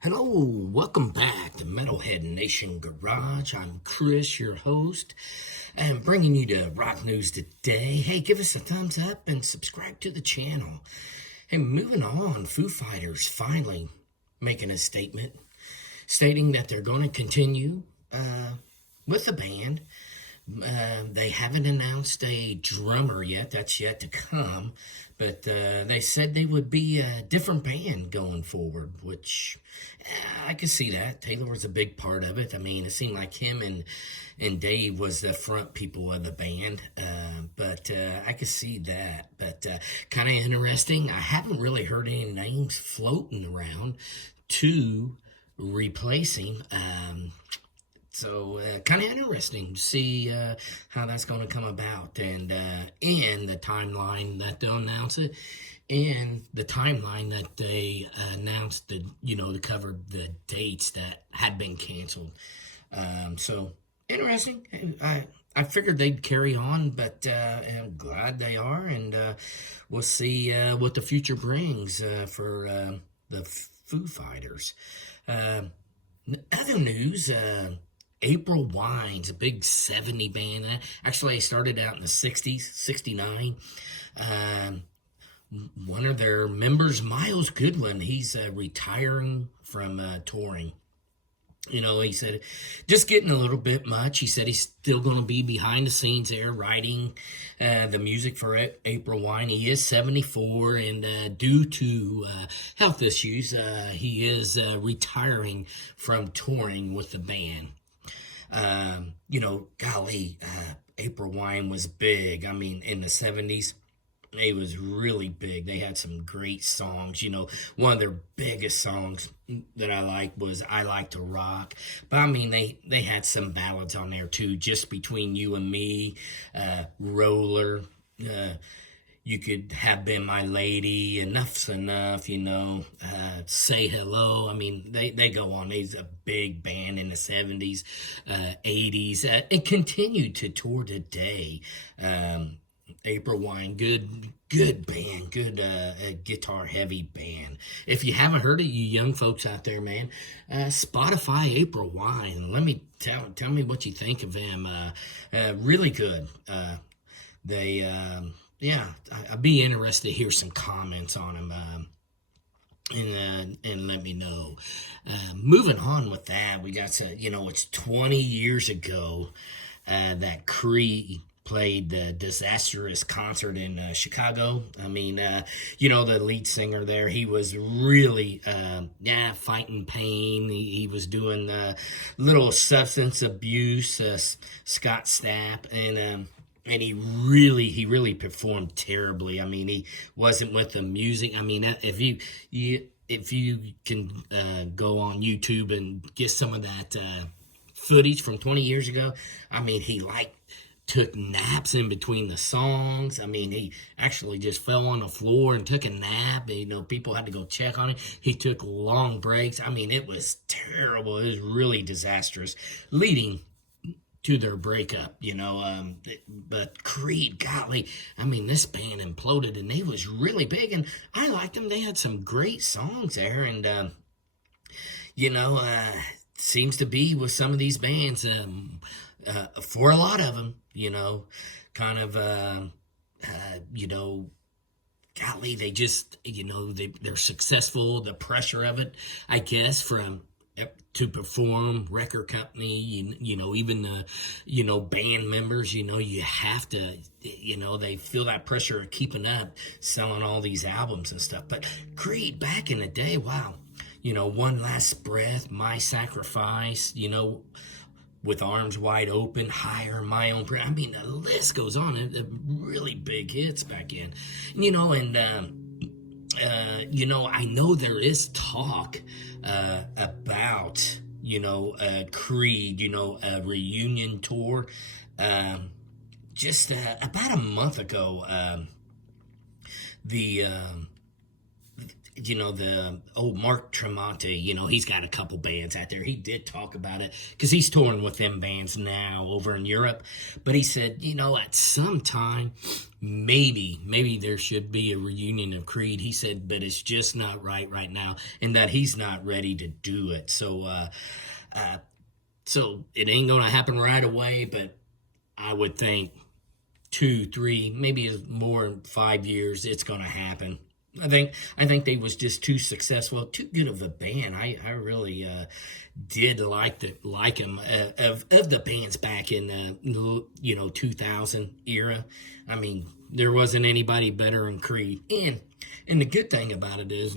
Hello, welcome back to Metalhead Nation Garage. I'm Chris, your host, and bringing you the rock news today. Hey, give us a thumbs up and subscribe to the channel. Hey, moving on, Foo Fighters finally making a statement stating that they're going to continue with the band. They haven't announced a drummer yet. That's yet to come. But they said they would be a different band going forward, which I could see that. Taylor was a big part of it. I mean, it seemed like him and Dave was the front people of the band. But I could see that. But kind of interesting. I haven't really heard any names floating around to replacing. So kind of interesting to see how that's going to come about, and in the timeline that they'll announce it, and the timeline that they announced to cover the dates that had been canceled. So interesting. I figured they'd carry on, but I'm glad they are, and we'll see what the future brings for the Foo Fighters. Other news. April Wine's a big 70 band. Actually, they started out in the 60s, 69. One of their members, Miles Goodwin, he's retiring from touring. You know, he said, just getting a little bit much. He said he's still going to be behind the scenes there, writing the music for April Wine. He is 74, and due to health issues, he is retiring from touring with the band. Golly, April Wine was big. I mean, in the 70s, it was really big. They had some great songs. You know, one of their biggest songs that I like was I Like to Rock. But I mean, they had some ballads on there too, Just Between You and Me, Roller, You Could Have Been My Lady, Enough's Enough, Say Hello. I mean, they go on. They's a big band in the 70s, 80s. It continued to tour today. April Wine, good band, good guitar heavy band. If you haven't heard it, you young folks out there, man, Spotify April Wine. Let me tell me what you think of them. Really good. I'd be interested to hear some comments on them, and let me know. Moving on with that, we got it's 20 years ago that Crue played the disastrous concert in Chicago. I mean, the lead singer there, he was really, fighting pain. He was doing little substance abuse, Scott Stapp, and he really performed terribly. I mean, he wasn't with the music. I mean, if you can go on YouTube and get some of that footage from 20 years ago, I mean, he took naps in between the songs. I mean, he actually just fell on the floor and took a nap. People had to go check on it. He took long breaks. I mean, it was terrible. It was really disastrous, leading to their breakup, but Creed, golly, I mean, this band imploded, and they was really big, and I liked them. They had some great songs there, and, seems to be with some of these bands, for a lot of them, kind of, golly, they just, they're successful, the pressure of it, I guess, to perform, record company, even the, band members, you have to, they feel that pressure of keeping up, selling all these albums and stuff. But Creed, back in the day, wow, One Last Breath, My Sacrifice, With Arms Wide Open, Higher, My Own Prayer. I mean, the list goes on. Really big hits back in, I know there is talk about, Creed, a reunion tour. Just about a month ago, the old Mark Tremonti, he's got a couple bands out there. He did talk about it because he's touring with them bands now over in Europe. But he said, at some time, maybe there should be a reunion of Creed. He said, but it's just not right now, and that he's not ready to do it. So it ain't going to happen right away, but I would think 2, 3, maybe more, 5 years, it's going to happen. I think they was just too successful, too good of a band. I really did like them of the bands back in the 2000 era. I mean, there wasn't anybody better than Creed. And the good thing about it is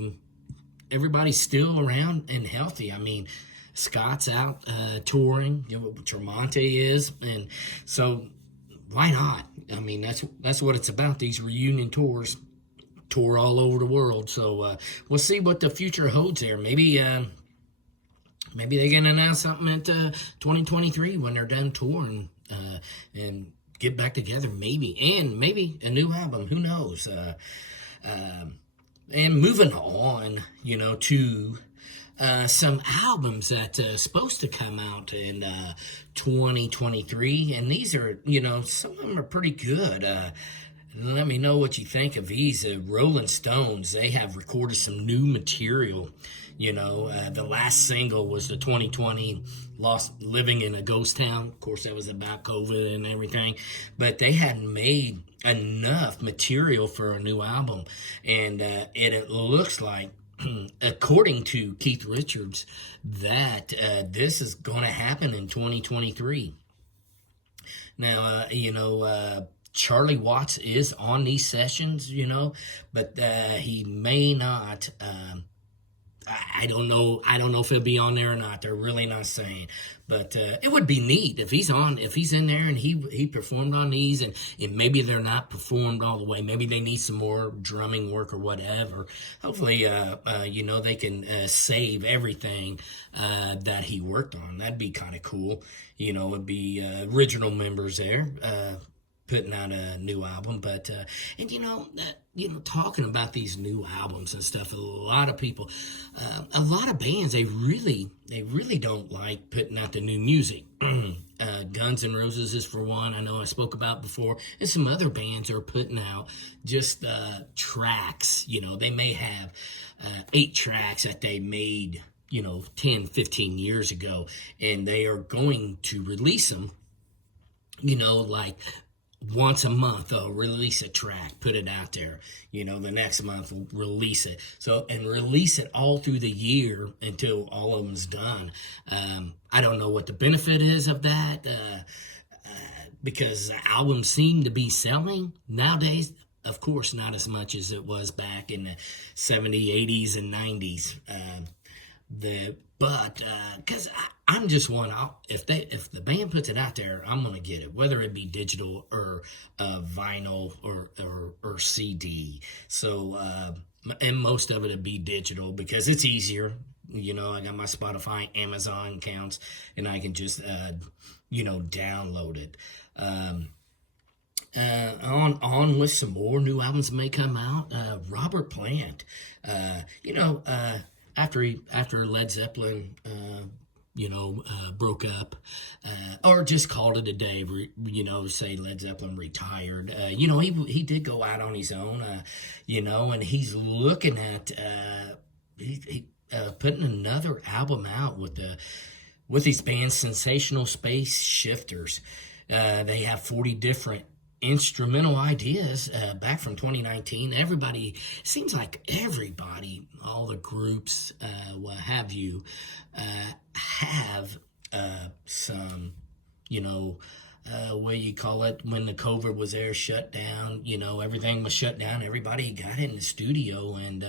everybody's still around and healthy. I mean, Scott's out touring, Tremonti is, and so why not? I mean, that's what it's about. These reunion tours. Tour all over the world, so we'll see what the future holds there. Maybe they can announce something at 2023 when they're done touring and get back together. Maybe a new album. Who knows? And moving on, to some albums that's supposed to come out in 2023, and these are, some of them are pretty good. Let me know what you think of these. Rolling Stones, they have recorded some new material. The last single was the 2020 Lost Living in a Ghost Town. Of course, that was about COVID and everything. But they hadn't made enough material for a new album. And it looks like, according to Keith Richards, that this is going to happen in 2023. Now, Charlie Watts is on these sessions, but he may not. I don't know if he'll be on there or not. They're really not saying, but it would be neat if he's in there and he performed on these, and maybe they're not performed all the way. Maybe they need some more drumming work or whatever. Hopefully, they can save everything that he worked on. That'd be kind of cool. It'd be original members there. Putting out a new album, but talking about these new albums and stuff, a lot of people, a lot of bands, they really don't like putting out the new music. Guns N' Roses is for one, I know I spoke about before, and some other bands are putting out just tracks. They may have 8 tracks that they made 10, 15 years ago, and they are going to release them, like once a month. They'll release a track, put it out there. The next month we'll release it. And release it all through the year until all of them's done. I don't know what the benefit is of that, because albums seem to be selling nowadays. Of course, not as much as it was back in the 70s, 80s, and 90s. Because I'm just one. If the band puts it out there, I'm gonna get it, whether it be digital or vinyl or CD. So and most of it would be digital because it's easier. I got my Spotify, Amazon accounts, and I can just download it. On with some more new albums may come out. Robert Plant, after Led Zeppelin, broke up, or just called it a day, say Led Zeppelin retired. He did go out on his own, and he's looking at putting another album out with these bands, Sensational Space Shifters. They have 40 different instrumental ideas back from 2019. Seems like everybody, all the groups, what have you, have some, what you call it, when the COVID was there, shut down, everything was shut down. Everybody got in the studio and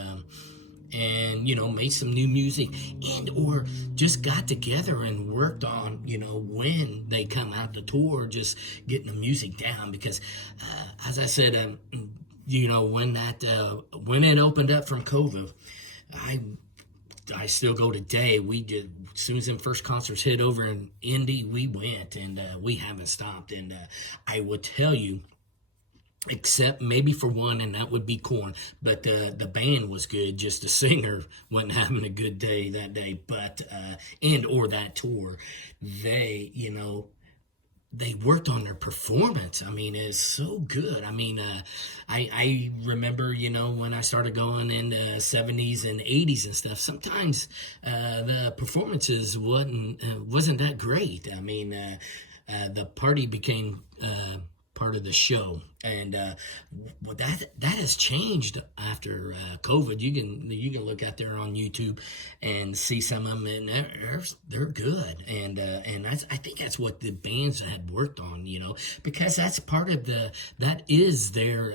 made some new music or just got together and worked on, when they come out the tour, just getting the music down. Because, as I said, when it opened up from COVID, I still go today. As soon as them first concerts hit over in Indy, we went, and we haven't stopped. And I will tell you, except maybe for one, and that would be Korn. But the band was good. Just the singer wasn't having a good day that day, but and or that tour. They, they worked on their performance. I mean, it's so good. I mean, I remember, when I started going in the 70s and 80s and stuff, sometimes the performances wasn't that great. I mean, the party became part of the show, and well, that has changed after COVID. You can look out there on YouTube and see some of them, and they're good, and I think that's what the bands had worked on, because that's part of that is their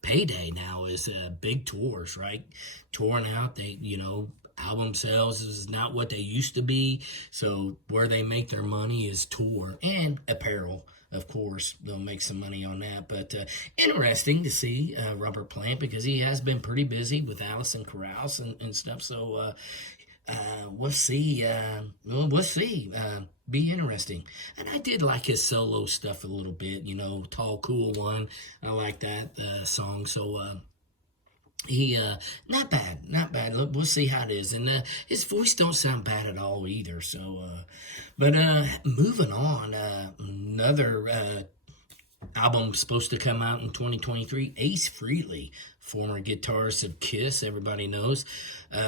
payday now, is big tours, right? Touring out, they album sales is not what they used to be, so where they make their money is tour and apparel. Of course, they'll make some money on that. But interesting to see Robert Plant, because he has been pretty busy with Alison Krauss and stuff. So we'll see. We'll see. Be interesting. And I did like his solo stuff a little bit. Tall, Cool One. I like that song. So he not bad. Look, we'll see how it is, and his voice don't sound bad at all either. So but moving on, another album supposed to come out in 2023. Ace Frehley, former guitarist of Kiss, everybody knows,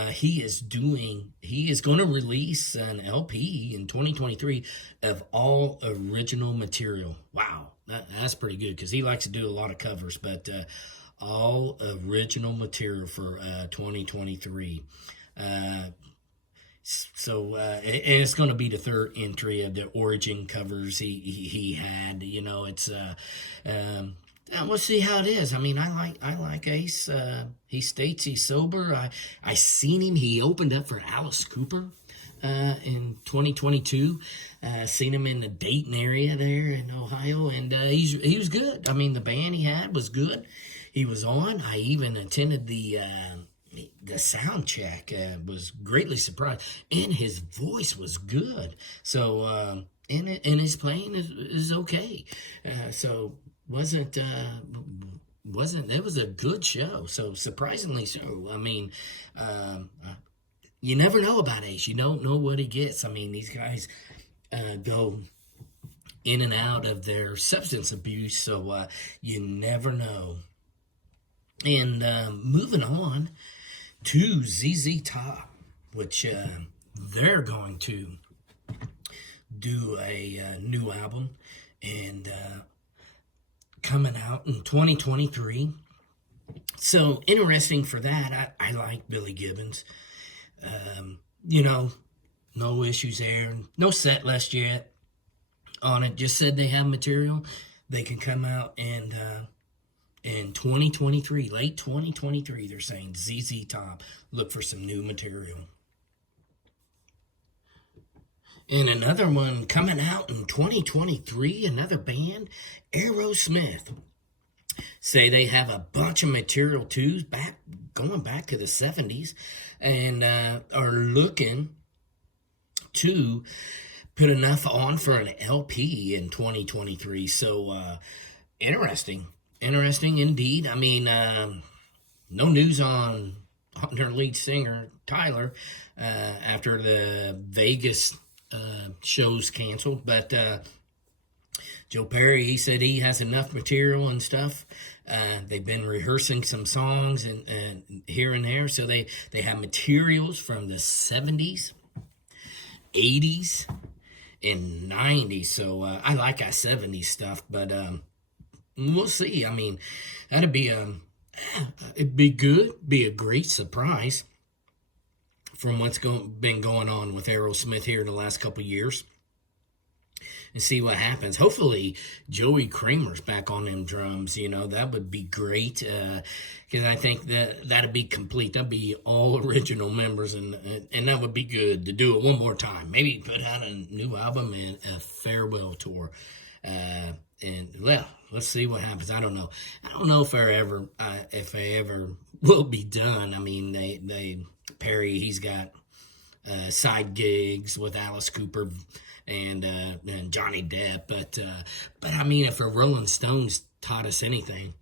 he is going to release an LP in 2023 of all original material. Wow, that's pretty good, because he likes to do a lot of covers, but all original material for 2023. So and it's going to be the third entry of the Origin covers he had. It's we'll see how it is. I mean, I like Ace. He states he's sober. I seen him. He opened up for Alice Cooper in 2022. Seen him in the Dayton area there in Ohio, and he was good. I mean, the band he had was good. He was on. I even attended the sound check. Was greatly surprised, and his voice was good. So and his playing is okay. So wasn't it was a good show. So surprisingly so. I mean, you never know about Ace. You don't know what he gets. I mean, these guys go in and out of their substance abuse, so you never know. And moving on to ZZ Top, which they're going to do a new album, and coming out in 2023. So interesting for that. I like Billy Gibbons. No issues there. No set list yet on it. Just said they have material. They can come out and in 2023, late 2023, they're saying ZZ Top, look for some new material. And another one coming out in 2023, another band, Aerosmith. Say they have a bunch of material too, going back to the 70s, and are looking to put enough on for an LP in 2023. So interesting indeed. I mean, no news on their lead singer Tyler after the Vegas shows canceled, but Joe Perry, he said he has enough material and stuff. They've been rehearsing some songs and here and there, so they have materials from the 70s, 80s, and 90s. So I like that 70s stuff, but we'll see. I mean, that'd be it'd be good, be a great surprise from what's been going on with Aerosmith here in the last couple years, and see what happens. Hopefully Joey Kramer's back on them drums. That would be great, because I think that'd be complete. That'd be all original members, and that would be good to do it one more time. Maybe put out a new album and a farewell tour. And well, let's see what happens. I don't know if I ever will be done. I mean, Perry, he's got side gigs with Alice Cooper and Johnny Depp, but I mean, if a Rolling Stones taught us anything,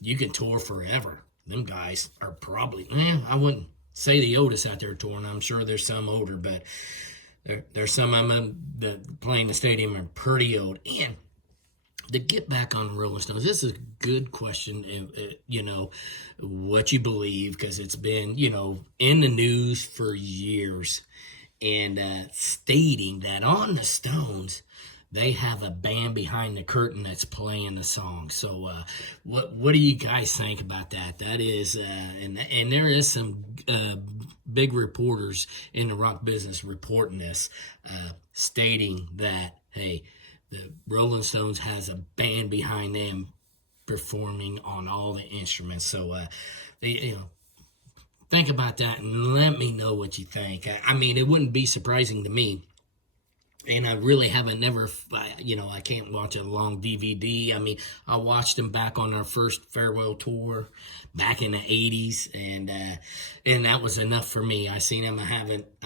you can tour forever. Them guys are probably, I wouldn't say the oldest out there touring. I'm sure there's some older, but there's some of them that play in the stadium are pretty old. And to get back on Rolling Stones, this is a good question, what you believe, because it's been, in the news for years, and stating that on the Stones, they have a band behind the curtain that's playing the song. So what do you guys think about that? That is, and there is some big reporters in the rock business reporting this, stating that, hey, the Rolling Stones has a band behind them performing on all the instruments. So, think about that and let me know what you think. I mean, it wouldn't be surprising to me. And I really haven't I can't watch a long DVD. I mean, I watched them back on their first farewell tour back in the 80s, and that was enough for me. I seen them. I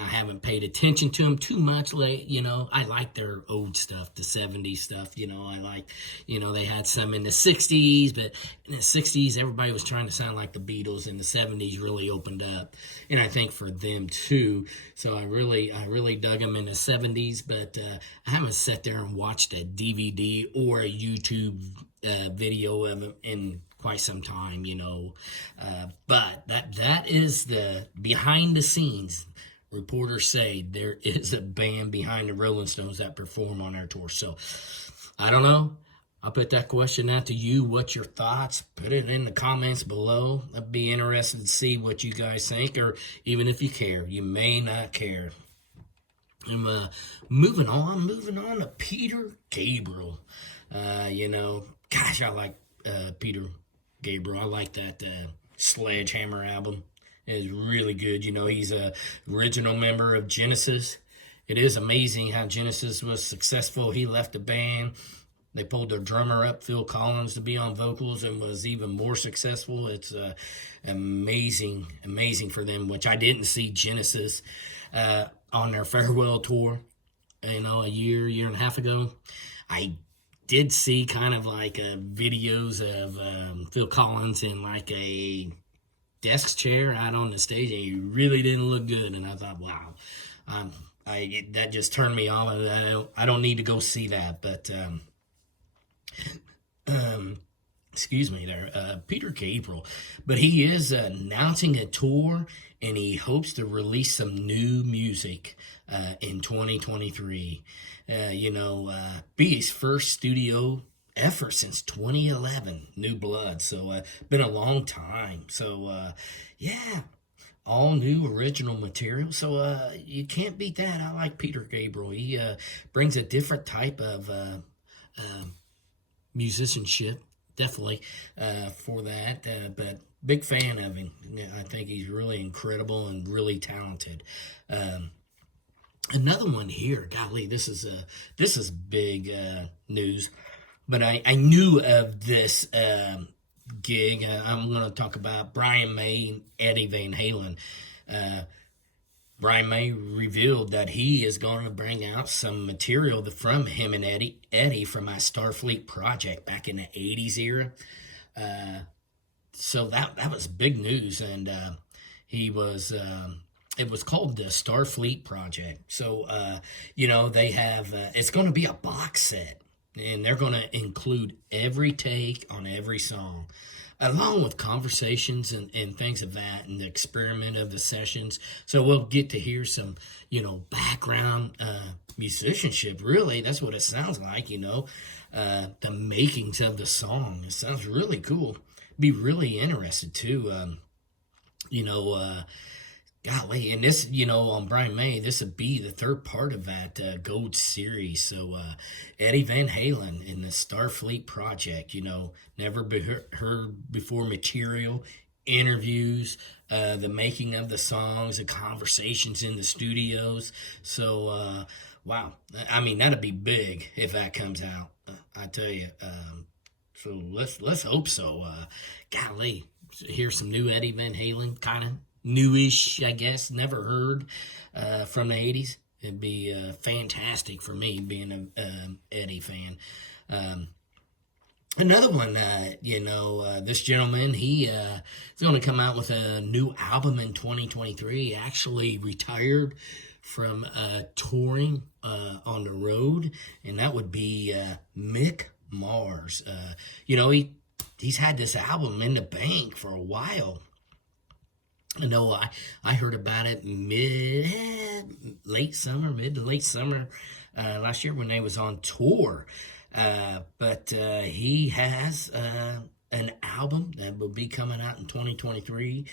haven't paid attention to them too much I like their old stuff, the 70s stuff, I like, they had some in the 60s, but in the 60s, everybody was trying to sound like the Beatles, and the 70s really opened up. And I think for them too. So I really dug them in the 70s, but I haven't sat there and watched a DVD or a YouTube video of them in quite some time, but that is the behind the scenes. Reporters say there is a band behind the Rolling Stones that perform on our tour. So I don't know. I'll put that question out to you. What's your thoughts? Put it in the comments below. I'd be interested to see what you guys think, or even if you care. You may not care. And moving on to Peter Gabriel. Gosh, I like Peter Gabriel. I like that Sledgehammer album. It's really good. He's a original member of Genesis. It is amazing how Genesis was successful. He left the band. They pulled their drummer up, Phil Collins, to be on vocals, and was even more successful. It's amazing for them, which I didn't see Genesis on their farewell tour, a year and a half ago. I did see kind of like videos of Phil Collins in like a desk chair out on the stage, and he really didn't look good. And I thought, wow, that just turned me off. I don't need to go see that, but excuse me there, Peter Gabriel. But he is announcing a tour, and he hopes to release some new music in 2023. Be his first studio effort since 2011, New Blood. So been a long time. So all new original material. So you can't beat that. I like Peter Gabriel. He brings a different type of musicianship, definitely, for that, but big fan of him. I think he's really incredible and really talented. Another one here, golly, this is big news, but I knew of this gig. I'm going to talk about Brian May and Eddie Van Halen. Brian May revealed that he is going to bring out some material from him and Eddie from my Starfleet project back in the 80s era. So that was big news, and it was called the Starfleet Project. So, they have, it's going to be a box set, and they're going to include every take on every song, along with conversations and things of that, and the experiment of the sessions. So we'll get to hear some, background musicianship. Really, that's what it sounds like, the makings of the song. It sounds really cool. Be really interested, too. Golly, and this, on Brian May, this would be the third part of that Gold Series. So Eddie Van Halen in the Starfleet Project, never heard before material, interviews, the making of the songs, the conversations in the studios. So, wow, I mean, that'd be big if that comes out, I tell you. So let's hope so. Golly, hear some new Eddie Van Halen, kind of newish, I guess, never heard from the 80s. It'd be fantastic for me, being an Eddie fan. Another one, this gentleman, he is going to come out with a new album in 2023. He actually retired from touring on the road, and that would be Mick Mars. He's had this album in the bank for a while. I know I heard about it mid to late summer last year when they was on tour. But he has an album that will be coming out in 2023.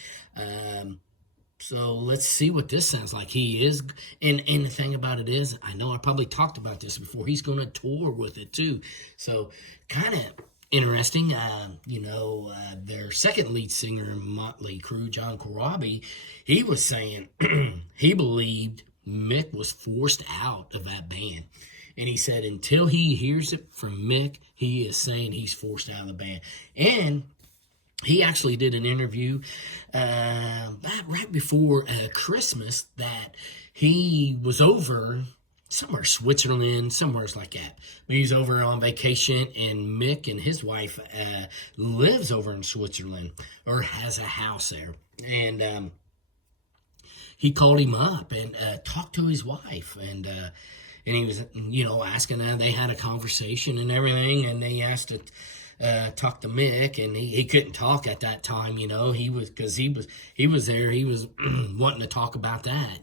So let's see what this sounds like. He is, and the thing about it is, I know I probably talked about this before, he's going to tour with it too. So kind of interesting. Their second lead singer in Motley Crue, John Corabi, he was saying he believed Mick was forced out of that band. And he said until he hears it from Mick, he is saying he's forced out of the band. And he actually did an interview right before Christmas that he was over somewhere, Switzerland, somewhere like that. But he's over on vacation, and Mick and his wife lives over in Switzerland or has a house there. And he called him up and talked to his wife, and he was, asking them. They had a conversation and everything, and they asked to talk to Mick, and he couldn't talk at that time, he was there, he was wanting to talk about that,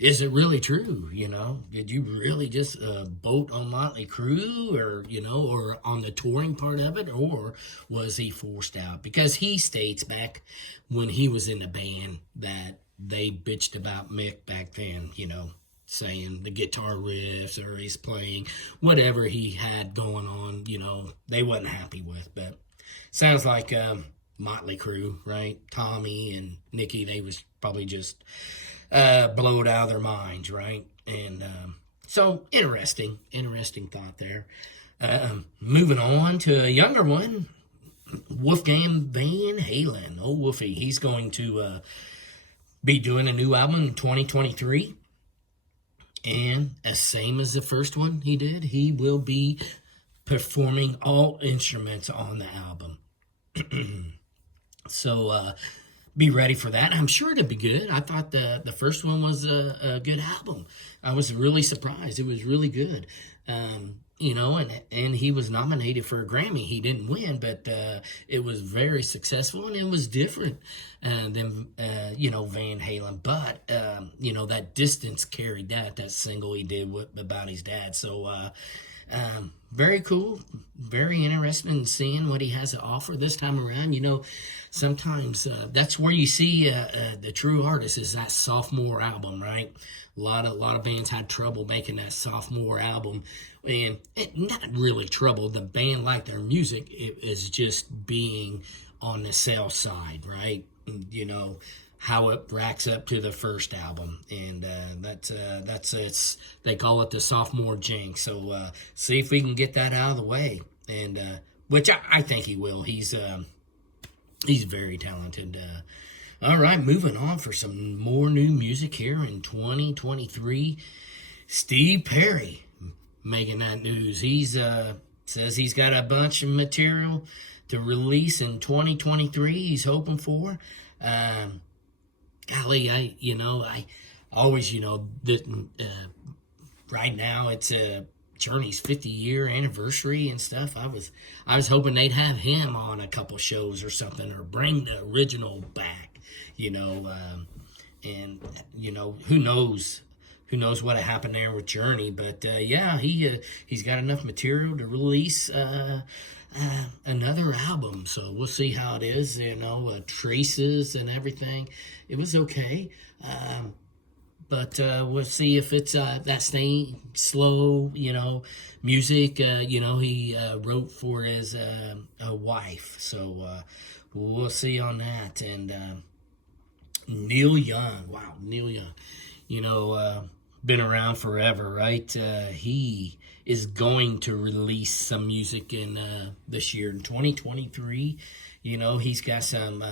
is it really true, did you really just boat on Motley Crue, or on the touring part of it, or was he forced out? Because he states back when he was in the band that they bitched about Mick back then, saying the guitar riffs or he's playing whatever he had going on, they wasn't happy with. But sounds like Motley Crue, right? Tommy and Nikki, they was probably just blowed out of their minds, right? And so interesting thought there. Moving on to a younger one, Wolfgang Van Halen. Oh, Wolfie, he's going to be doing a new album in 2023. And as same as the first one he did, he will be performing all instruments on the album. So be ready for that. I'm sure it'll be good. I thought the first one was a good album. I was really surprised. It was really good. And he was nominated for a Grammy. He didn't win, but it was very successful, and it was different than Van Halen. But that Distance carried that single he did about his dad. So very cool, very interesting in seeing what he has to offer this time around. Sometimes that's where you see the true artist is that sophomore album, right? A lot of bands had trouble making that sophomore album, and not really trouble. The band liked their music. It is just being on the sales side, right? How it racks up to the first album, and that's it's. They call it the sophomore jinx. So see if we can get that out of the way, and which I think he will. He's very talented. All right, moving on for some more new music here in 2023. Steve Perry making that news. He's says he's got a bunch of material to release in 2023. He's hoping for. Golly, I always, right now it's Journey's 50-year anniversary and stuff. I was hoping they'd have him on a couple shows or something, or bring the original back. And who knows what happened there with Journey, but he's got enough material to release another album, so we'll see how it is. Traces and everything, it was okay, but we'll see if it's that same slow music he wrote for his wife, so we'll see on that. And Neil Young. Wow, Neil Young. Been around forever, right? He is going to release some music in this year in 2023. He's got some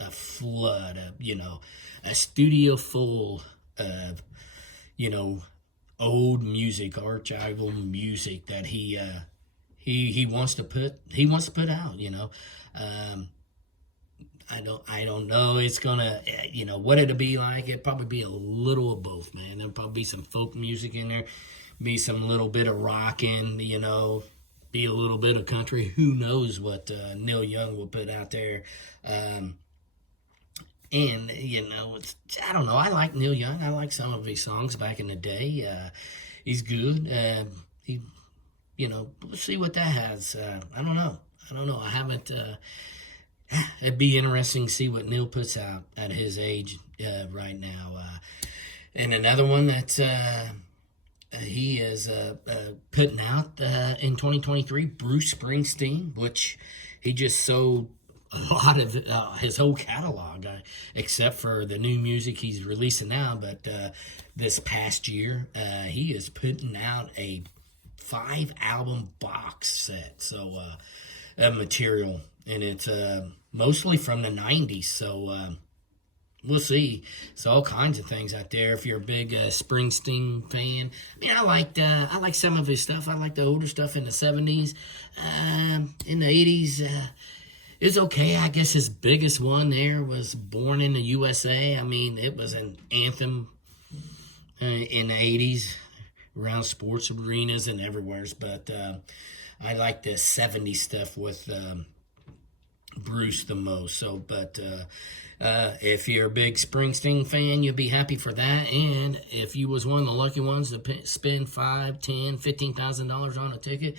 a flood of a studio full of old music, archival music that he he wants to put out. I don't know. It's gonna, what it'll be like. It'll probably be a little of both, man. There'll probably be some folk music in there, be some little bit of rocking, be a little bit of country. Who knows what Neil Young will put out there? And I don't know. I like Neil Young. I like some of his songs back in the day. He's good. We'll see what that has. I don't know. I haven't. It'd be interesting to see what Neil puts out at his age right now. And another one that he is putting out in 2023, Bruce Springsteen, which he just sold a lot of his whole catalog, except for the new music he's releasing now. But this past year, he is putting out a 5-album box set of material, and it's mostly from the 90s. So we'll see. It's all kinds of things out there. If you're a big Springsteen fan, I like some of his stuff. I like the older stuff in the 70s. In the 80s, it's okay. I guess his biggest one there was Born in the USA. It was an anthem in the 80s around sports arenas and everywhere. But I like the 70s stuff with Bruce the most. If you're a big Springsteen fan, you'll be happy for that. And if you was one of the lucky ones to spend $5,000, $10,000, $15,000 on a ticket,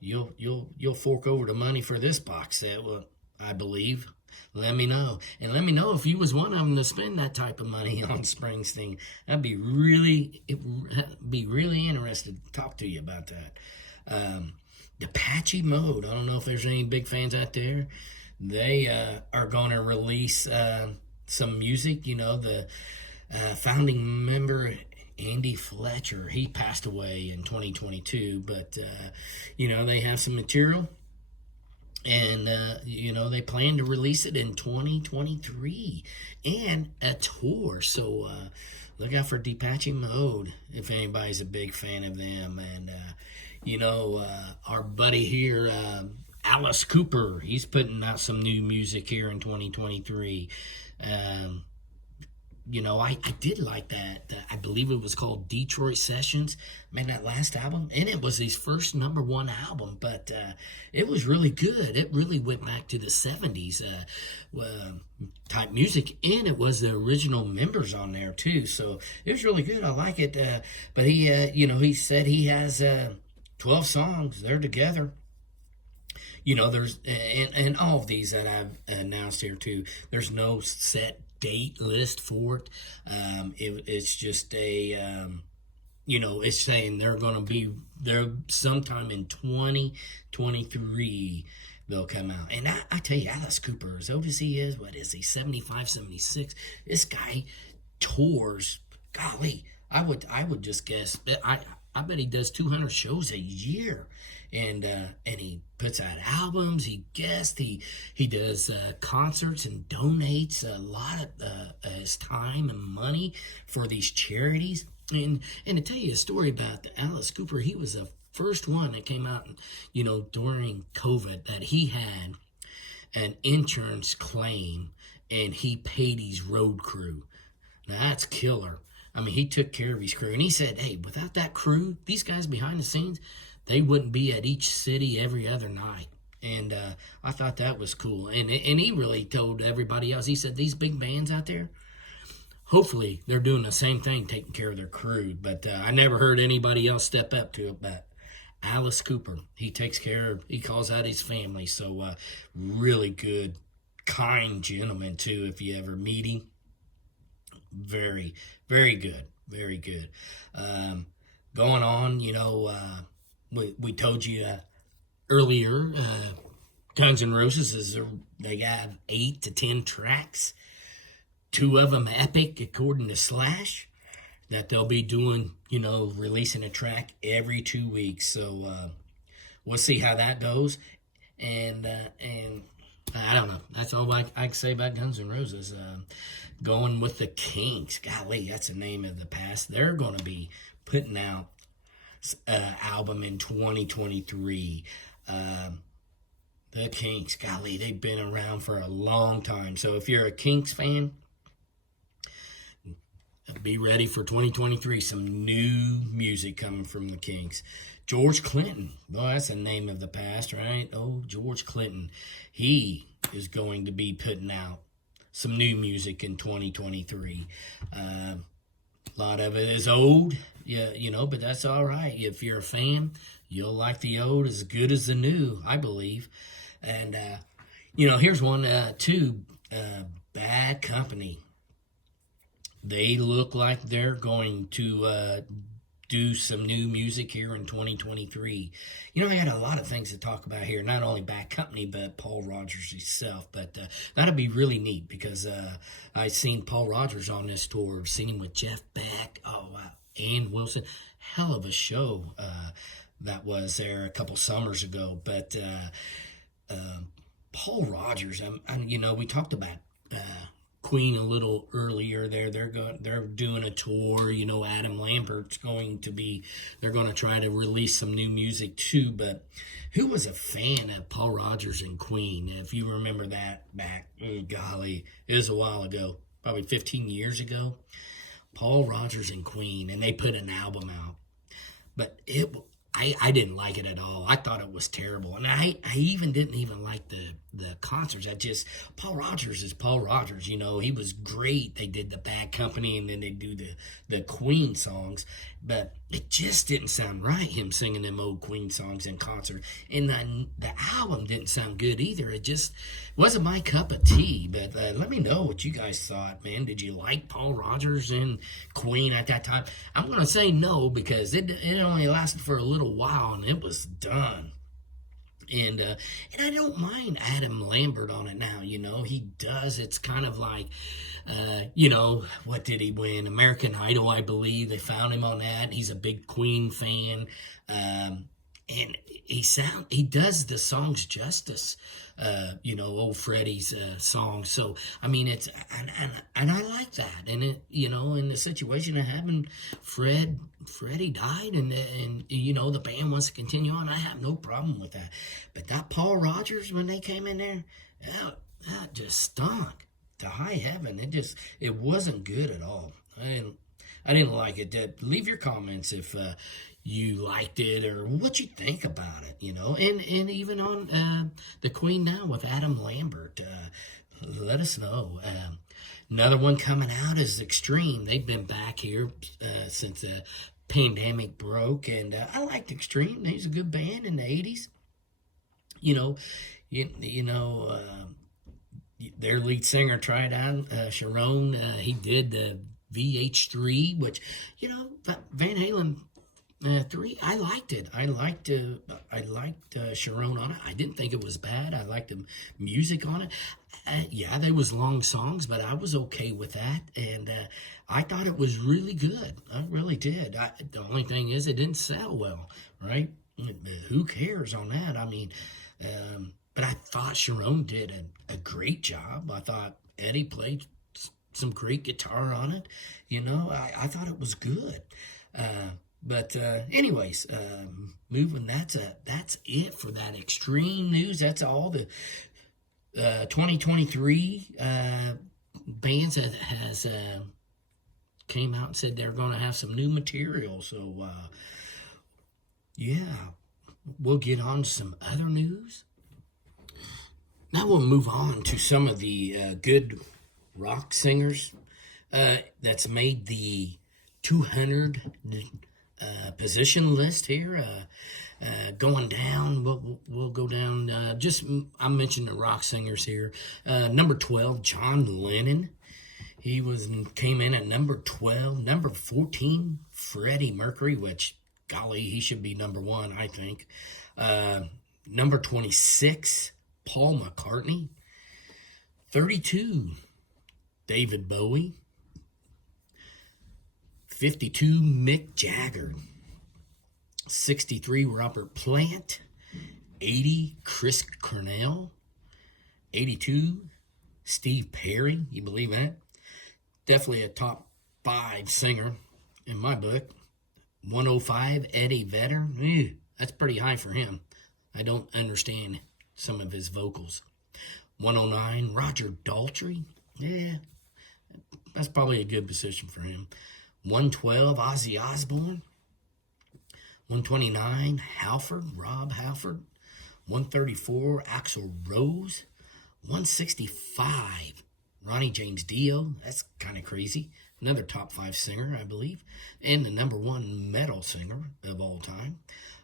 you'll fork over the money for this box set. Well, I believe. Let me know, and let me know if you was one of them to spend that type of money on Springsteen. I'd be really interested to talk to you about that. Apache Mode. I don't know if there's any big fans out there. They are going to release some music. The founding member Andy Fletcher, he passed away in 2022, but they have some material, and they plan to release it in 2023 and a tour. So look out for Apache Mode if anybody's a big fan of them. And our buddy here, Alice Cooper, he's putting out some new music here in 2023. I did like that. I believe it was called Detroit Sessions. That last album, and it was his first #1 album, but it was really good. It really went back to the 70s type music, and it was the original members on there too. So it was really good. I like it. But he said he has 12 songs. They're together. There's and all of these that I've announced here too. There's no set date list for it. It's just a it's saying they're going to be there sometime in 2023. They'll come out. And I tell you, Alice Cooper, as old as he is, what is he, 75, 76? This guy tours. Golly, I would just guess. I bet he does 200 shows a year. And he puts out albums, he guests, he does concerts and donates a lot of his time and money for these charities. And to tell you a story about Alice Cooper, he was the first one that came out, during COVID, that he had an insurance claim and he paid his road crew. Now that's killer. He took care of his crew, and he said, hey, without that crew, these guys behind the scenes, they wouldn't be at each city every other night. And I thought that was cool. And he really told everybody else, he said, these big bands out there, hopefully they're doing the same thing, taking care of their crew. But I never heard anybody else step up to it. But Alice Cooper, he calls out his family. So really good, kind gentleman, too, if you ever meet him. Very, very good. Very good. Going on, we told you earlier, Guns N' Roses they have 8 to 10 tracks, 2 of them epic, according to Slash, that they'll be doing, releasing a track every 2 weeks. So we'll see how that goes, and I don't know. That's all I can say about Guns N' Roses. Going with the Kinks, golly, that's the name of the past. They're going to be putting out album in 2023. The Kinks, golly, they've been around for a long time. So if you're a Kinks fan, be ready for 2023. Some new music coming from the Kinks. George Clinton. Well, that's the name of the past, right? Oh, George Clinton. He is going to be putting out some new music in 2023. A lot of it is old, yeah, but that's all right. If you're a fan, you'll like the old as good as the new, I believe. And, here's one, too. Bad Company. They look like they're going to do some new music here in 2023. I got a lot of things to talk about here, not only Bad Company, but Paul Rodgers himself. But that'll be really neat because I seen Paul Rodgers on this tour, seen him with Jeff Beck, Ann Wilson. Hell of a show that was there a couple summers ago. But Paul Rodgers, we talked about Queen a little earlier there. They're doing a tour. Adam Lambert's they're going to try to release some new music too. But who was a fan of Paul Rodgers and Queen? If you remember that back, golly, it was a while ago, probably 15 years ago. Paul Rodgers and Queen, and they put an album out. But I didn't like it at all. I thought it was terrible. And I even didn't even like the concerts. Paul Rodgers is Paul Rodgers, he was great. They did the Bad Company and then they do the Queen songs. But it just didn't sound right, him singing them old Queen songs in concert. And the album didn't sound good either. It just wasn't my cup of tea. But let me know what you guys thought, man. Did you like Paul Rodgers and Queen at that time? I'm going to say no because it only lasted for a little while and it was done. And I don't mind Adam Lambert on it now, he does. It's kind of like, what did he win? American Idol, I believe. They found him on that. He's a big Queen fan. And he does the songs justice, old Freddie's songs. So, it's, and I like that. And in the situation of having Freddie died and the band wants to continue on, I have no problem with that. But that Paul Rodgers, when they came in there, that just stunk to high heaven. It wasn't good at all. I didn't like it. Leave your comments if you liked it or what you think about it, and even on the Queen now with Adam Lambert, let us know. Another one coming out is Extreme. They've been back here since the pandemic broke, and I liked Extreme. He's a good band in the 80s. Their lead singer tried out, Sharon. He did the VH3, which, Van Halen 3, I liked it. I liked Sharon on it. I didn't think it was bad. I liked the music on it. There was long songs, but I was okay with that. And I thought it was really good. I really did. The only thing is it didn't sell well, right? Who cares on that? But I thought Sharon did a great job. I thought Eddie played some great guitar on it. I thought it was good. But anyways, moving, that's it for that Extreme news. That's all the 2023 bands that has came out and said they're going to have some new material. So, we'll get on to some other news. Now we'll move on to some of the good rock singers that's made the 200 position list here. Going down, we'll go down. I mentioned the rock singers here. Number 12, John Lennon. He came in at number 12. Number 14, Freddie Mercury, which, golly, he should be number 1, I think. Number 26, Paul McCartney. 32, David Bowie. 52, Mick Jagger. 63, Robert Plant. 80, Chris Cornell. 82, Steve Perry. You believe that? Definitely a top 5 singer in my book. 105, Eddie Vedder. Ew, that's pretty high for him. I don't understand some of his vocals. 109, Roger Daltrey. Yeah, that's probably a good position for him. 112, Ozzy Osbourne. 129, Rob Halford. 134, Axl Rose. 165, Ronnie James Dio. That's kind of crazy. Another top 5 singer, I believe. And the number 1 metal singer of all time.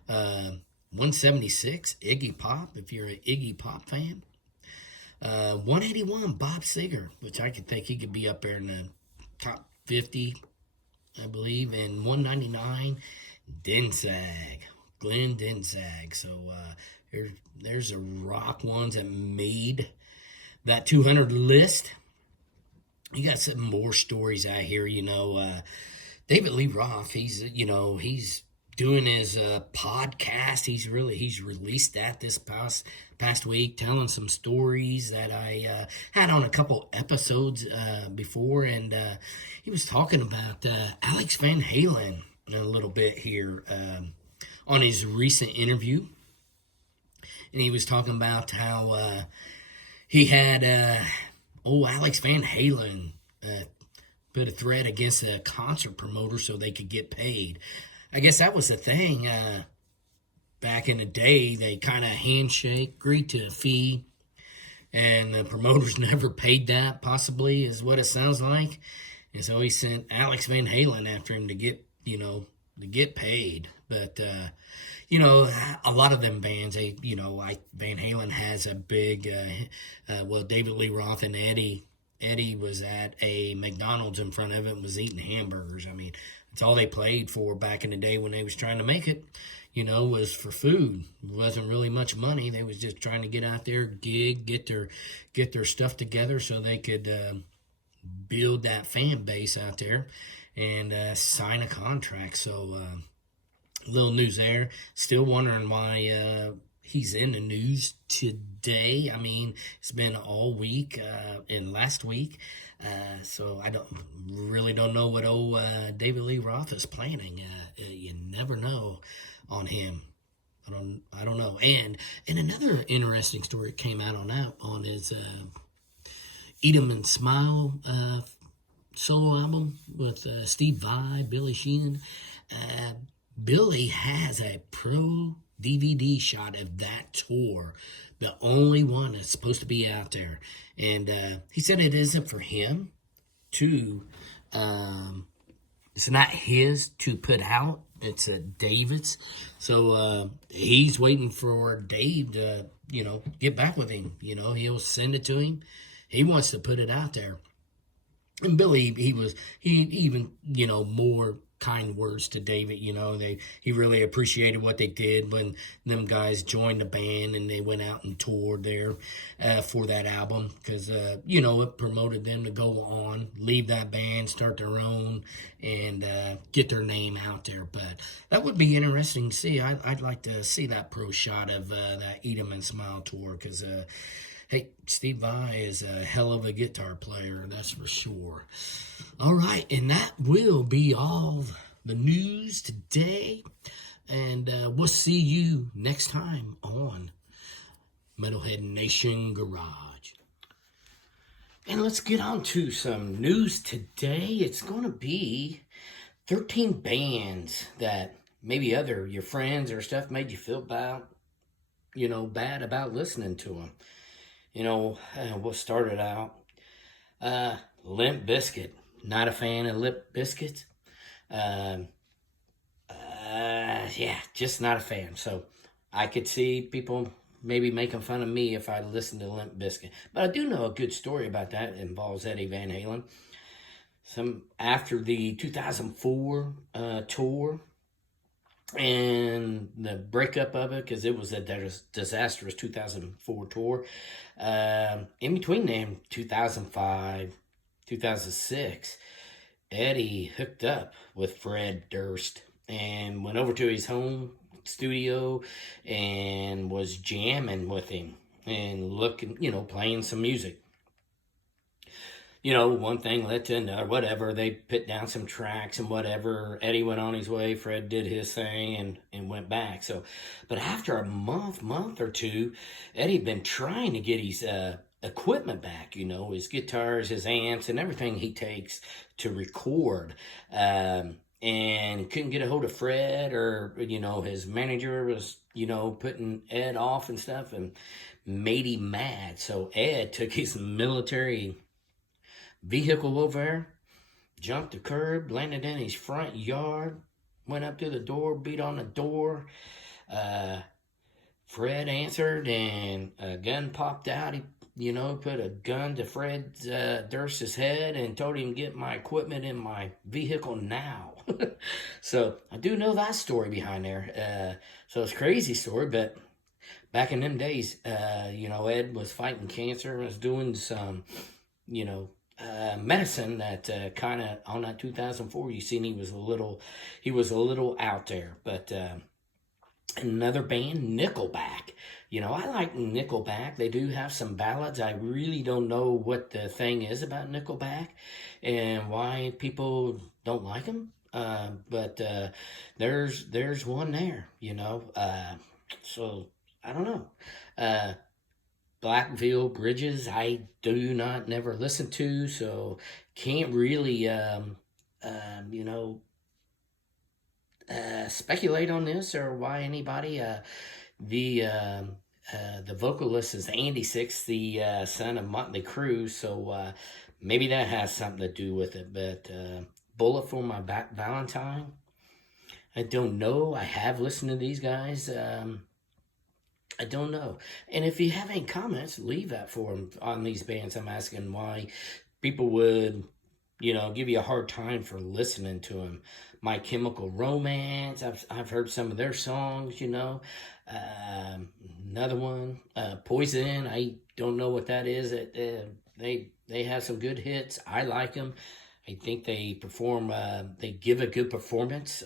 176, Iggy Pop, if you're an Iggy Pop fan. 181, Bob Seger, which I could think he could be up there in the top 50, I believe. And 199, Glenn Denzag. So there's the rock ones that made that 200 list. You got some more stories out here, David Lee Roth, he's doing his podcast. He's released that this past week, telling some stories that I had on a couple episodes before, and he was talking about Alex Van Halen a little bit here on his recent interview, and he was talking about how he had Alex Van Halen put a threat against a concert promoter so they could get paid. I guess that was the thing. Back in the day, they kind of handshake, agreed to a fee, and the promoters never paid that, possibly, is what it sounds like. And so he sent Alex Van Halen after him to get paid. But, a lot of them bands, Van Halen has a big, David Lee Roth and Eddie was at a McDonald's in front of it and was eating hamburgers. I mean, that's all they played for back in the day when they was trying to make it, was for food. It wasn't really much money. They was just trying to get out there, gig, get their stuff together so they could build that fan base out there and sign a contract. So, little news there. Still wondering why he's in the news today. I mean, it's been all week and last week. So I don't know what old David Lee Roth is planning. You never know on him. I don't know. And another interesting story came out on his Eat 'Em and Smile solo album with Steve Vai, Billy Sheehan. Billy has a pro DVD shot of that tour, the only one that's supposed to be out there. And he said it isn't for him to, it's not his to put out, it's David's. So he's waiting for Dave to, get back with him. He'll send it to him. He wants to put it out there. And Billy, he even, more kind words to David. He really appreciated what they did when them guys joined the band and they went out and toured there for that album, because it promoted them to go on, leave that band, start their own, and get their name out there. But that would be interesting to see. I'd like to see that pro shot of that Eat 'Em and Smile tour, because hey, Steve Vai is a hell of a guitar player, that's for sure. All right, and that will be all the news today. And we'll see you next time on Metalhead Nation Garage. And let's get on to some news today. It's going to be 13 bands that maybe your friends or stuff made you feel bad about listening to them. What started out, Limp Bizkit. Not a fan of Limp Bizkit. Just not a fan. So I could see people maybe making fun of me if I listened to Limp Bizkit. But I do know a good story about that. It involves Eddie Van Halen. After the 2004 tour and the breakup of it, because it was a disastrous 2004 tour. In between them, 2005, 2006, Eddie hooked up with Fred Durst and went over to his home studio and was jamming with him and playing some music. one thing led to another, whatever. They put down some tracks and whatever. Eddie went on his way. Fred did his thing and went back. So, but after a month or two, Eddie'd been trying to get his equipment back, his guitars, his amps, and everything he takes to record. And couldn't get a hold of Fred, or, his manager was, putting Ed off and stuff, and made him mad. So Ed took his military vehicle over there, jumped the curb, landed in his front yard, went up to the door, beat on the door. Fred answered, and a gun popped out. He, put a gun to Fred Durst's head and told him, "Get my equipment in my vehicle now." So I do know that story behind there. So it's a crazy story, but back in them days, Ed was fighting cancer, was doing some, medicine that kind of on that 2004, you seen he was a little out there. But another band, Nickelback. I like Nickelback. They do have some ballads. I really don't know what the thing is about Nickelback and why people don't like them. But there's one there, so I don't know. Black Veil Bridges, I do not never listen to, so can't really, speculate on this or why anybody. The vocalist is Andy Six, the son of Motley Crue, so maybe that has something to do with it. But Bullet for My Valentine, I don't know. I have listened to these guys. I don't know. And if you have any comments, leave that for them on these bands. I'm asking why people would, give you a hard time for listening to them. My Chemical Romance, I've heard some of their songs, Another one, Poison, I don't know what that is. They have some good hits. I like them. I think they perform, they give a good performance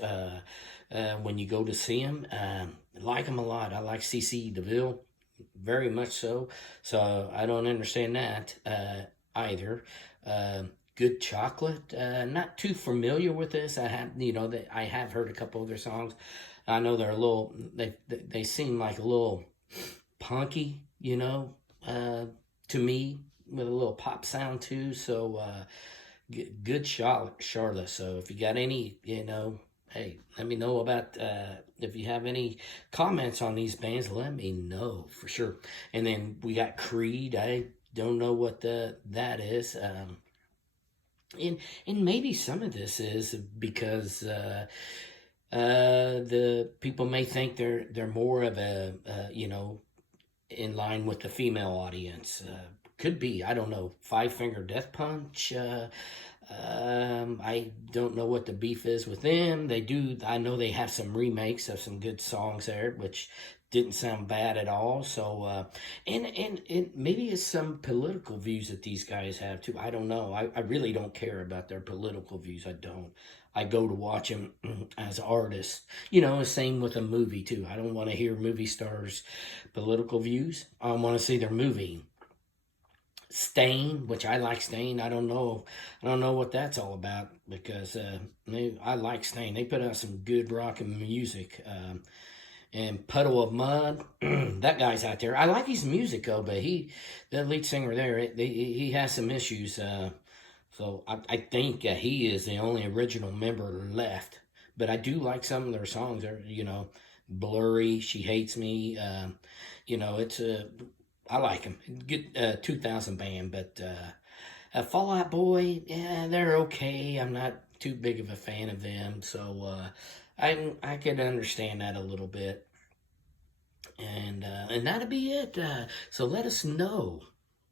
when you go to see them. I like them a lot. I like CC DeVille, very much so. So I don't understand that either. Good Chocolate, not too familiar with this. I have heard a couple of their songs. I know they're a little, they seem like a little punky, to me, with a little pop sound too. So Good Charlotte. So if you got any, hey, let me know about, if you have any comments on these bands, let me know for sure. And then we got Creed. I don't know what that is. And maybe some of this is because the people may think they're more of a in line with the female audience. Could be, I don't know. Five Finger Death Punch. I don't know what the beef is with them. I know they have some remakes of some good songs there, which didn't sound bad at all. So, and maybe it's some political views that these guys have too. I don't know. I really don't care about their political views. I don't. I go to watch them as artists. Same with a movie too. I don't want to hear movie stars' political views. I want to see their movie. Stain, which I like Stain. I don't know what that's all about because I like Stain. They put out some good rock and music. And Puddle of Mud, that guy's out there. I like his music though, but the lead singer there, he has some issues. So I think he is the only original member left. But I do like some of their songs. They're, Blurry, She Hates Me. It's I like them. Good 2000 band, but Fall Out Boy, yeah, they're okay. I'm not too big of a fan of them, so I could understand that a little bit. And that'll be it. So let us know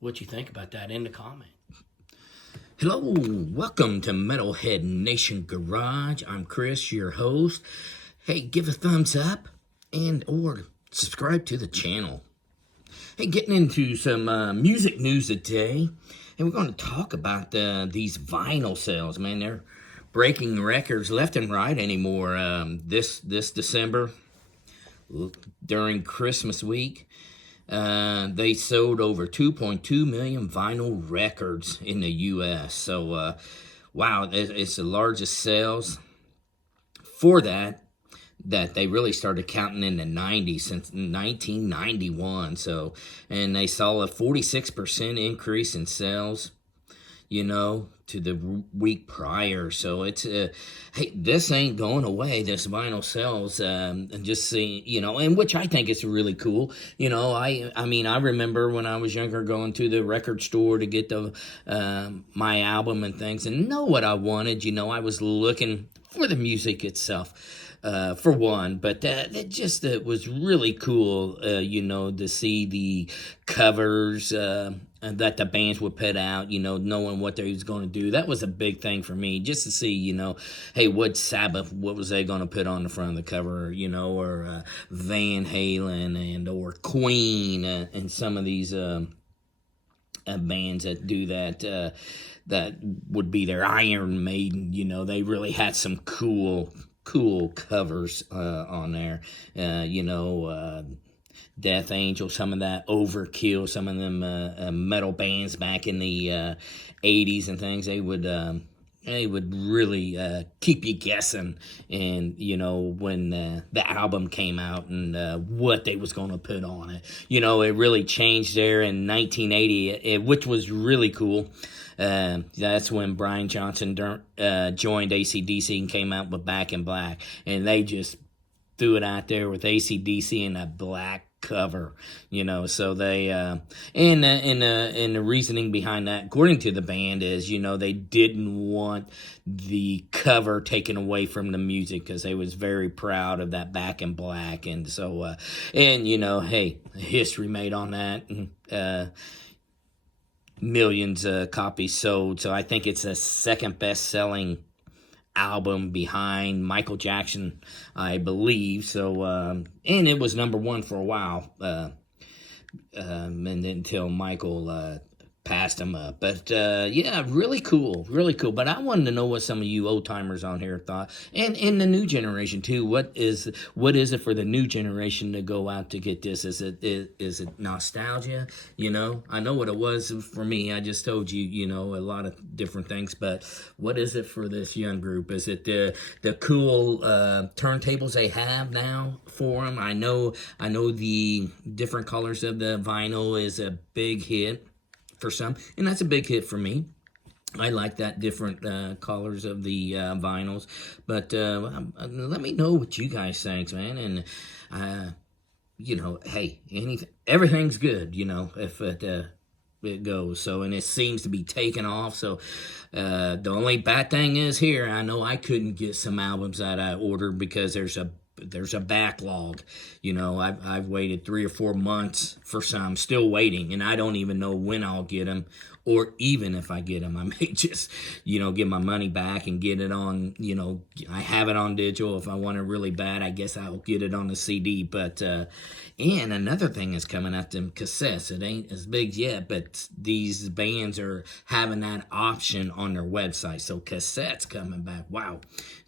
what you think about that in the comments. Hello, welcome to Metalhead Nation Garage. I'm Chris, your host. Hey, give a thumbs up or subscribe to the channel. Hey, getting into some music news today, and we're going to talk about these vinyl sales. Man, they're breaking records left and right anymore. This December, during Christmas week, They sold over 2.2 million vinyl records in the U.S. So, wow, it's the largest sales for that they really started counting in the 90s, since 1991. So, and they saw a 46% increase in sales, to the week prior. So it's hey, this ain't going away. This vinyl sales, and just seeing, and which I think is really cool. I mean, I remember when I was younger going to the record store to get the my album and things, and know what I wanted. I was looking for the music itself. For one, but it was really cool, to see the covers that the bands would put out, knowing what they was going to do. That was a big thing for me, just to see, hey, what Sabbath, what was they going to put on the front of the cover, or Van Halen or Queen, and some of these bands that do that, that would be their Iron Maiden. They really had some cool covers on there. Death Angel, some of that Overkill, some of them metal bands back in the 80s and things, they would really keep you guessing, and when the album came out and what they was going to put on it. It really changed there in 1980, which was really cool. That's when Brian Johnson joined AC/DC and came out with Back in Black, and they just threw it out there with AC/DC in a black cover, so they and the reasoning behind that, according to the band, is they didn't want the cover taken away from the music, because they was very proud of that Back in Black. And so hey, history made on that, and millions of copies sold. So I think it's a second best-selling album behind Michael Jackson, I believe. So and it was number one for a while, and until Michael passed him up. But yeah, really cool. But I wanted to know what some of you old timers on here thought, and in the new generation too. What is it for the new generation to go out to get this? Is it nostalgia? I know what it was for me. I just told you, a lot of different things. But what is it for this young group? Is it the cool turntables they have now for them? I know the different colors of the vinyl is a big hit for some, and that's a big hit for me. I like that different colors of the vinyls, but let me know what you guys think, man. And hey, everything's good, if it goes. So, and it seems to be taking off. So the only bad thing is here, I know I couldn't get some albums that I ordered because there's a backlog. I've waited 3 or 4 months for some, still waiting, and I don't even know when I'll get them, or even if I get them, I may just, get my money back and get it on, I have it on digital. If I want it really bad, I guess I'll get it on the CD. But, and another thing is coming out, them cassettes. It ain't as big yet, but these bands are having that option on their website. So cassettes coming back. Wow.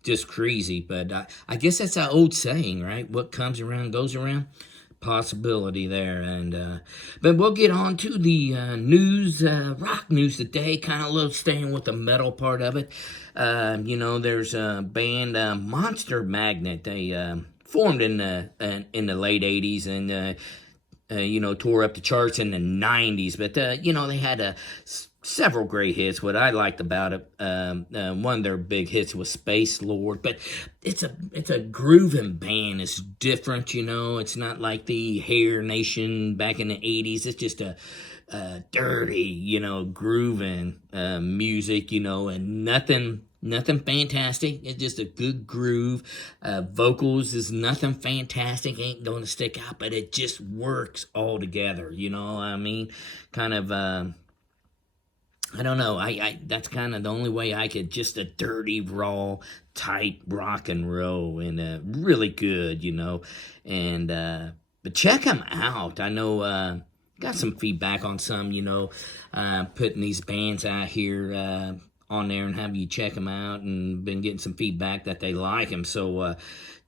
Just crazy. But I guess that's an old saying, right? What comes around goes around. Possibility there. And but we'll get on to the news, rock news today. Kind of love staying with the metal part of it. There's a band, Monster Magnet. They formed in the late 80s, and tore up the charts in the 90s. But they had several great hits. What I liked about it, one of their big hits was Space Lord. But it's a grooving band. It's different, It's not like the Hair Nation back in the 80s. It's just a dirty, grooving music, and nothing fantastic. It's just a good groove. Vocals is nothing fantastic. Ain't going to stick out, but it just works all together. I mean? Kind of, I don't know. I that's kind of the only way I could, just a dirty, raw, tight rock and roll, and really good, And but check them out. I know got some feedback on some, putting these bands out here on there and have you check them out, and been getting some feedback that they like them. So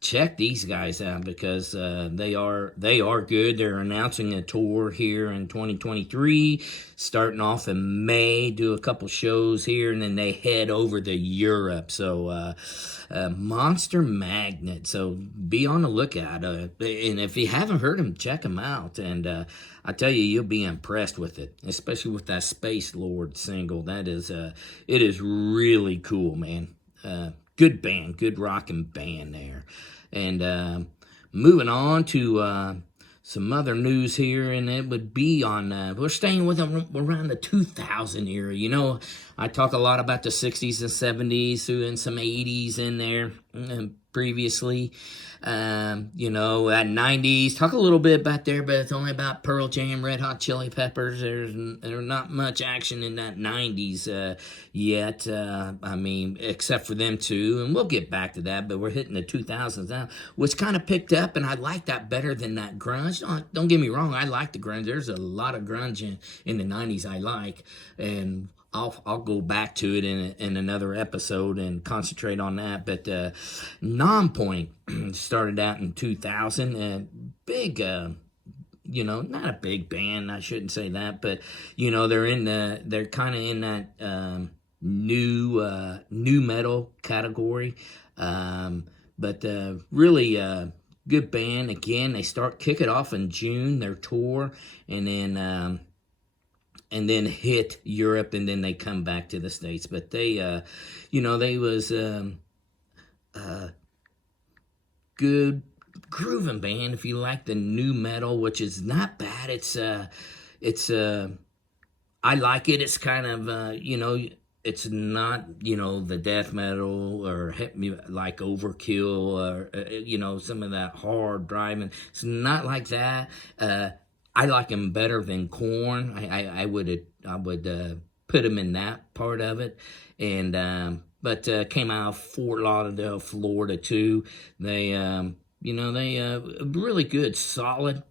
check these guys out, because they are good. They're announcing a tour here in 2023, starting off in May, do a couple shows here, and then they head over to Europe. So Monster Magnet. So be on the lookout. And if you haven't heard them, check them out. And I tell you, you'll be impressed with it, especially with that Space Lord single. That is, it is really cool, man. Good band, good rocking band there. And moving on to some other news here, and it would be on, we're staying with them around the 2000 era. You know, I talk a lot about the 60s and 70s, and some 80s in there previously. You know, at 90s, talk a little bit about there, but it's only about Pearl Jam, Red Hot Chili Peppers. There's not much action in that 90s yet. I mean, except for them two, and we'll get back to that, but we're hitting the 2000s now, which kind of picked up, and I like that better than that grunge. Don't get me wrong, I like the grunge. There's a lot of grunge in the 90s I like, and I'll go back to it in another episode and concentrate on that. But Nonpoint started out in 2000, and big, you know, not a big band, I shouldn't say that, but you know, they're kind of in that new metal category, but really good band. Again, they kick it off in June, their tour, and then hit Europe, and then they come back to the States. But they, you know, they was good grooving band if you like the new metal, which is not bad. It's I like it. It's kind of you know, it's not, you know, the death metal or like Overkill or you know, some of that hard driving. It's not like that. I like them better than Korn. I would put them in that part of it, and but came out of Fort Lauderdale, Florida too. They you know, they really good, solid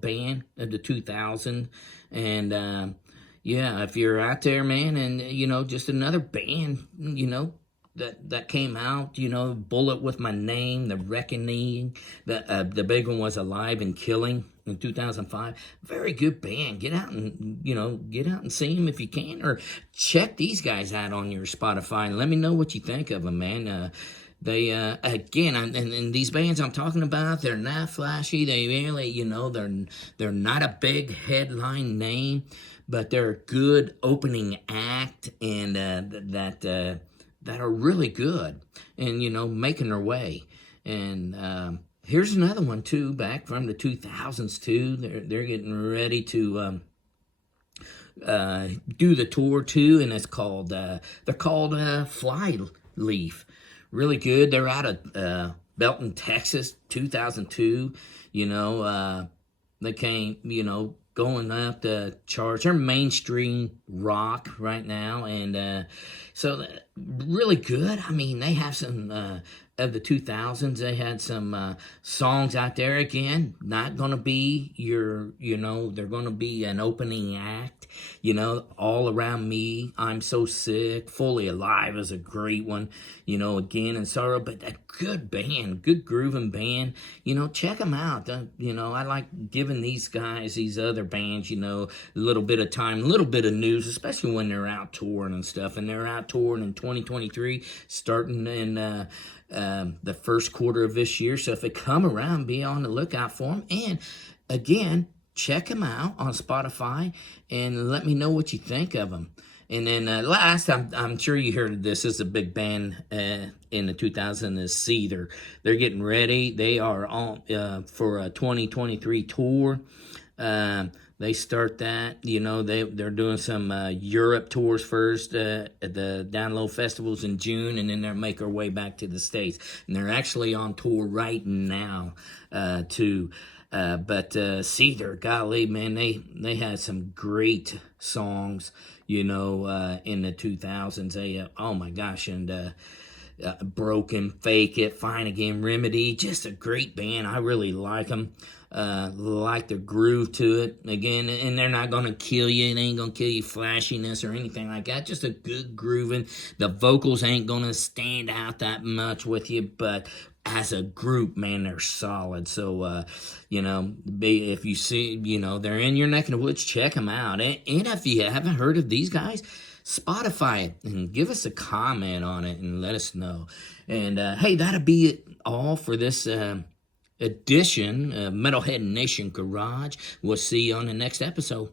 band of the 2000s, and yeah, if you're out there, man, and you know, just another band, you know, that came out, you know, Bullet With My Name, The Reckoning, the big one was Alive and Killing in 2005. Very good band. Get out and see them if you can, or check these guys out on your Spotify and let me know what you think of them, man. They again, and these bands I'm talking about, they're not flashy. They really, you know, they're not a big headline name, but they're a good opening act, and that are really good, and you know, making their way. And here's another one too, back from the 2000s too. They're getting ready to do the tour too, and it's called they're called Flyleaf. Really good. They're out of Belton, Texas, 2002. You know, they came, you know, going up the charts. They're mainstream rock right now, and so really good. I mean, they have some of the 2000s. They had some songs out there. Again, not gonna be your, you know, they're gonna be an opening act. You know, All Around Me, I'm So Sick, Fully Alive is a great one. You know, Again in Sorrow, but a good band, good grooving band. You know, check them out. You know, I like giving these guys, these other bands, you know, a little bit of time, a little bit of news, especially when they're out touring and stuff. And they're out touring in 2023, starting in the first quarter of this year. So if they come around, be on the lookout for them. And again, check them out on Spotify and let me know what you think of them. And then last, I'm sure you heard of this. This is a big band in the 2000s, is Seether. They're getting ready. They are on for a 2023 tour. They start that, you know, they're doing some Europe tours first at the Download Festivals in June, and then they'll make their way back to the States. And they're actually on tour right now too. But Seether, golly, man, they had some great songs, you know, in the 2000s. They, oh my gosh, and Broken, Fake It, Fine Again, Remedy. Just a great band. I really like them. Like the groove to it. Again, and they're not going to kill you. It ain't going to kill you flashiness or anything like that. Just a good grooving. The vocals ain't going to stand out that much with you, but as a group, man, they're solid. So, if you see, they're in your neck of the woods, check them out. And if you haven't heard of these guys, Spotify it and give us a comment on it and let us know. And, hey, that'll be it all for this edition of Metalhead Nation Garage. We'll see you on the next episode.